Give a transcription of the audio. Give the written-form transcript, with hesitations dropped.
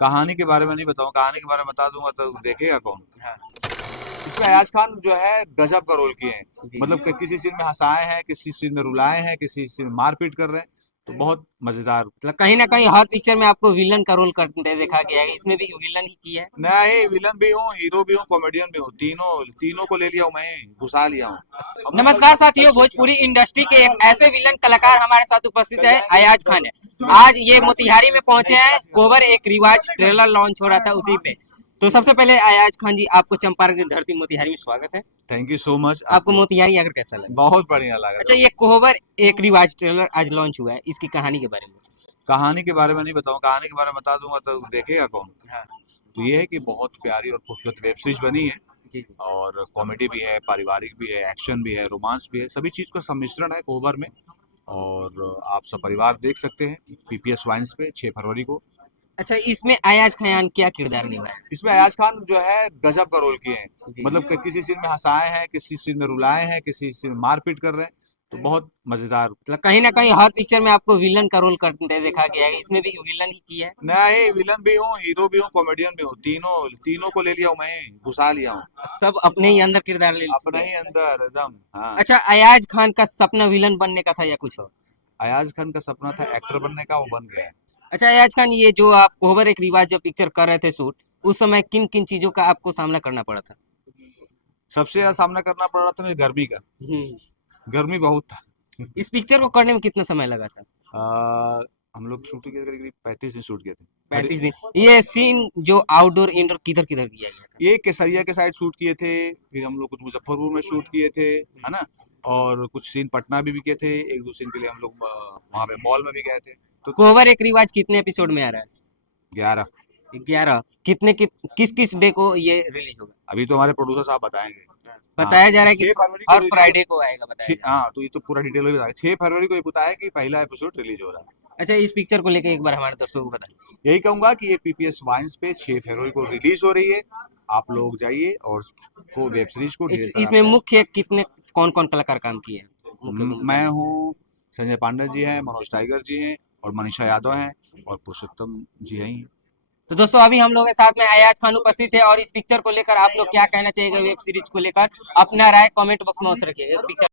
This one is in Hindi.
कहानी के बारे में नहीं बताऊं, कहानी के बारे में बता दूंगा तो देखेगा कौन। हाँ। इसमें अयाज खान जो है गजब का रोल किए हैं। जी। मतलब कि किसी सीन में हंसाए हैं, किसी सीन में रुलाए हैं, किसी सीन में मारपीट कर रहे हैं, तो बहुत मजेदार। मतलब कहीं ना कहीं हर पिक्चर में आपको विलन का रोल करते देखा गया है, इसमें भी विलन ही किया है। नहीं, विलन भी हूँ, हीरो भी हूँ, कॉमेडियन भी हूँ, तीनों तीनों को ले लिया हूँ, मैं घुसा लिया हूँ। अब मैं नमस्कार साथियों, भोजपुरी इंडस्ट्री के एक ऐसे विलन कलाकार हमारे साथ उपस्थित है, अयाज खान है। आज ये मोतिहारी में पहुंचे हैं, कोबर एक रिवाज ट्रेलर लॉन्च हो रहा था उसी पे। तो सबसे पहले अयाज खान जी, आपको चंपारण की धरती मोतिहारी में स्वागत है। Thank you so much. आपको मोतिहारी आकर कैसा लगा? बहुत बढ़िया लगा। अच्छा, ये कोबर एक रिवाज ट्रेलर आज लॉन्च हुआ है, इसकी कहानी के बारे में। कहानी के बारे में नहीं बताऊं, कहानी के बारे में बता दूंगा तो देखेगा कौन। हाँ। तो ये है कि बहुत प्यारी और खूबसूरत वेब सीरीज बनी है, जी। और कॉमेडी भी है, पारिवारिक भी है, एक्शन भी है, रोमांस भी है, सभी चीज का सम्मिश्रण है कोबर में। और आप सब परिवार देख सकते हैं पीपीएस वाइन्स पे 6 फरवरी को। अच्छा, इसमें अयाज खान क्या किरदार निभाया? इसमें अयाज खान जो है गजब का रोल किए हैं। जी। मतलब कि किसी सीन में हंसाए हैं, किसी सीन में रुलाए हैं, किसी सीन में मारपीट कर रहे हैं, तो बहुत मजेदार। मतलब कहीं ना कहीं हर पिक्चर में आपको विलन का रोल करते देखा गया है, इसमें भी विलन ही किया है। नहीं, विलन भी हूँ, हीरो भी हूँ, कॉमेडियन भी हूँ, तीनों तीनों को ले लिया हूँ, मैं घुसा लिया हूँ सब अपने ही अंदर किरदार ले अपना चुके ही हैं। अंदर एकदम। हाँ। अच्छा, अयाज खान का सपना विलन बनने का था या कुछ और? अयाज खान का सपना था एक्टर बनने का, वो बन गया है। अच्छा अयाज खान, ये जो आप कोहबर एक रिवाज जब पिक्चर कर रहे थे शूट, उस समय किन किन चीजों का आपको सामना करना पड़ा था? सबसे ज्यादा सामना करना पड़ रहा था मुझे गर्मी का। गर्मी बहुत था। इस पिक्चर को करने में कितना समय लगा था? हम लोग शूटिंग के करीब 35 दिन शूट किए थे। 35 दिन। ये सीन जो आउटडोर इंडोर किधर किधर किया गया था? ये केसरिया के साइड शूट किए थे, फिर हम लोग कुछ मुजफ्फरपुर में शूट किए थे, है ना। और कुछ सीन पटना में भी किए थे, एक दो सीन के लिए हम लोग वहाँ पे मॉल में भी गए थे। तो कोहबर एक रिवाज कितने एपिसोड में आ रहा है? 11। 11। किस किस डे को ये रिलीज होगा? अभी तो हमारे प्रोड्यूसर साहब बताएंगे। हाँ, बताया जा रहा है कि 6 फरवरी को हर रिलीज हो। फ्राइडे को आएगा, बताया जा रहा है। हाँ, तो ये तो पूरा डिटेल में बताया, 6 फरवरी को ये बताया है कि पहला एपिसोड रिलीज हो रहा है। अच्छा, इस पिक्चर को लेके एक बार हमारे दर्शकों को बता। यही कहूंगा कि ये पीपीएस वाइन्स पे 6 फरवरी को रिलीज हो रही है। आप लोग जाइए और को वेब सीरीज को ढेर सारा इसमें प्यार। मुख्य कितने कौन कौन कलाकार काम किए हैं मुख्य भूमिका मैं में? हूँ, संजय पांडे जी हैं, मनोज टाइगर जी हैं, और मनीषा यादव हैं, और पुरुषोत्तम जी हैं ही। तो दोस्तों, अभी हम लोग के साथ में अयाज खान उपस्थित है, और इस पिक्चर को लेकर आप लोग क्या कहना चाहिए वेब सीरीज को लेकर? अपना राय कमेंट बॉक्स में अवश्य रखिए। पिक्चर